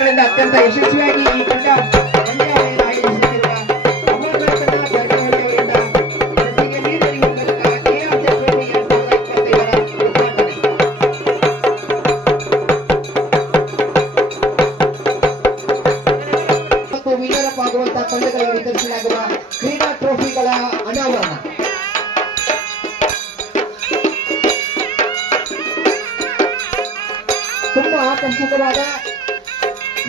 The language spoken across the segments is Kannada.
ತಂಡಗಳಿಂದ ಅತ್ಯಂತ ಯಶಸ್ವಿಯಾಗಿ ಈ ಪಂದ್ಯಾವಳಿಯನ್ನು ಆಯೋಜಿಸುತ್ತಿರುವ ಅಮರನಾಥನ ಜಾರಕಿಹೊಳಿ ಅವರಿಂದ ಜೊತೆಗೆ ನೀಡಲಿರುವ ಮೂಲಕ ARZ ಟ್ರೋಫಿ 2025 ಉದ್ಘಾಟನೆ. ಮತ್ತು ವಿನ್ನರ್ ಆಗುವಂತಹ ಪಂದ್ಯಗಳನ್ನು ವಿತರಿಸಲಾಗುವ ಕ್ರೀಡಾ ಟ್ರೋಫಿಗಳ ಅನಾವರಣ. ತುಂಬಾ ಆಕರ್ಷಕವಾದ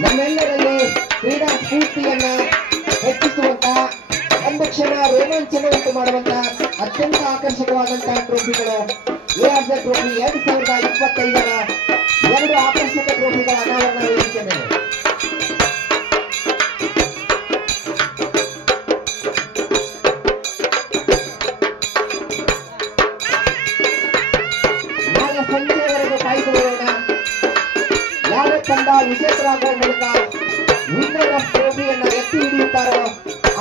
ನಮ್ಮೆಲ್ಲರಲ್ಲಿ ಕ್ರೀಡಾ ಸ್ಫೂರ್ತಿಯನ್ನ ಹೆಚ್ಚಿಸುವಂತಹ ಒಂದು ಕ್ಷಣ ರೋಮಾಂಚನ ಉಂಟು ಮಾಡುವಂತಹ ಅತ್ಯಂತ ಆಕರ್ಷಕವಾದಂತಹ ಟ್ರೋಫಿಗಳು ARZ ಟ್ರೋಫಿ 2025ರ ಎರಡು ಆಕರ್ಷಕ ಟ್ರೋಫಿಗಳ ಅನಾವರಣ ವೇದಿಕೆ ಮೇಲೆ. ನಾಳೆ ಸಂಜೆಯವರೆಗೂ ಕಾಯ್ದುಕೊಳ್ಳೋಣ. ಯಾವ ತಂಡ ವಿಜೇತರಾಗುವ ಮೂಲಕ ವಿನ್ನರ್ ಆಫ್ ಟ್ರೋಫಿಯನ್ನು ಎತ್ತಿ ಹಿಡಿಯುತ್ತಾರೋ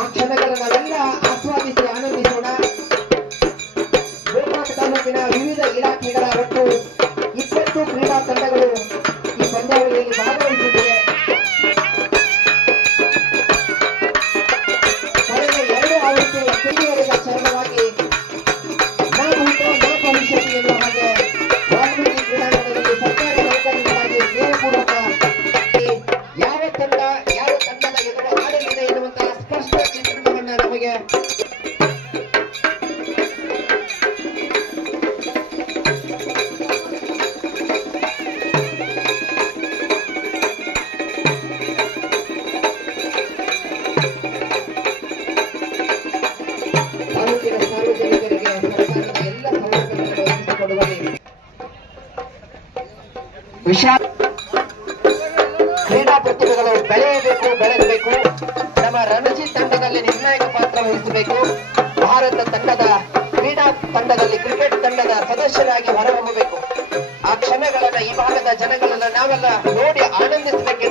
ಆ ಕ್ಷಣಗಳನ್ನು ನಾವೆಲ್ಲ ಆಸ್ವಾದಿಸಿ ಆನಂದಿಸೋಣ. ಗೋಕಾಕ್ ತಾಲೂಕಿನ ವಿವಿಧ ಇಲಾಖೆಗಳ ಒಟ್ಟು 20 ಕ್ರೀಡಾ ತಂಡಗಳು ಈ ಪಂದ್ಯಾವಳಿಯಲ್ಲಿ ಭಾಗವಹಿಸುತ್ತಿವೆ. ಕಳೆದ 2 ಆವೃತ್ತಿಗಳ ಕ್ರೀಡೆಗಳಿಗೆ ಸರಳವಾಗಿ ನಾವು ಭವಿಷ್ಯತ್ತು ಎನ್ನುವ ಹಾಗೆ ವಾಲ್ಮೀಕಿ ಕ್ರೀಡಾಂಗಣದಲ್ಲಿ ಸರ್ಕಾರಿ ನೌಕರರಿಗಾಗಿ ಸ್ನೇಹಪೂರ್ವಕ ಯಾವ ತಂಡದ ಎದುರು ಆಡಲಿದೆ ಎನ್ನುವಂತಹ ಸ್ಪಷ್ಟ ಚಿತ್ರಣವನ್ನ ನಮಗೆ ತಾಲೂಕಿನ ಸಾರ್ವಜನಿಕರಿಗೆ ಸರ್ಕಾರದ ಎಲ್ಲ ಸೌಲಭ್ಯಗಳನ್ನು ಒದಗಿಸಿಕೊಡುವಲ್ಲಿ ವಿಶಾಲ ಕ್ರೀಡಾ ಪ್ರತಿಭೆಗಳು ಬೆಳೆಯಬೇಕು. ನಮ್ಮ ರಣಜಿ ತಂಡದಲ್ಲಿ ನಿರ್ಣಾಯಕ ಪಾತ್ರ ವಹಿಸಬೇಕು. ಭಾರತ ತಂಡದ ಕ್ರೀಡಾ ತಂಡದಲ್ಲಿ ಕ್ರಿಕೆಟ್ ತಂಡದ ಸದಸ್ಯರಾಗಿ ಹೊರಹೊಮ್ಮಬೇಕು. ಆ ಕ್ಷಣಗಳನ್ನ ಈ ಭಾಗದ ಜನಗಳನ್ನ ನಾವೆಲ್ಲ ನೋಡಿ ಆನಂದಿಸಬೇಕು.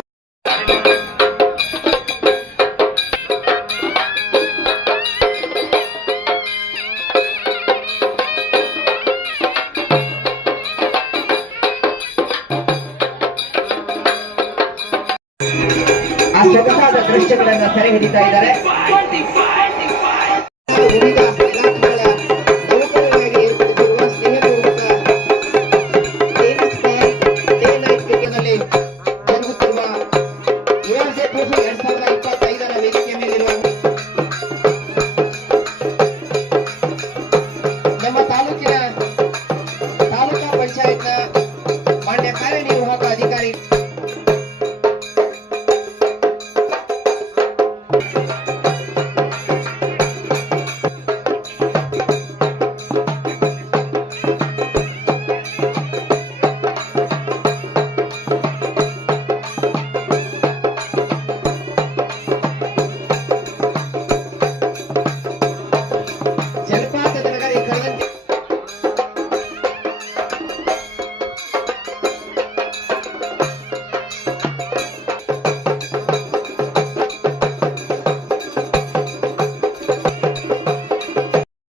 ಆ ಸೊಗಸಾದ ದೃಶ್ಯಗಳನ್ನ ಸೆರೆ ಹಿಡಿತಾ ಇದ್ದಾರೆ. ವಿವಿಧ ಇಲಾಖೆಗಳ ನೌಕರರಾಗಿ ಏರ್ಪಡಿಸಿರುವ ಸ್ನೇಹಪೂರ್ವಕ ಟೆನ್ನಿಸ್ ಬಾಲ್ ಡೇ ನೈಟ್ ಕ್ರಿಕೆಟ್ನಲ್ಲಿ ಜರುಗುತ್ತಿರುವ ARZ ಟ್ರೋಫಿ 2025ರ ವೇದಿಕೆ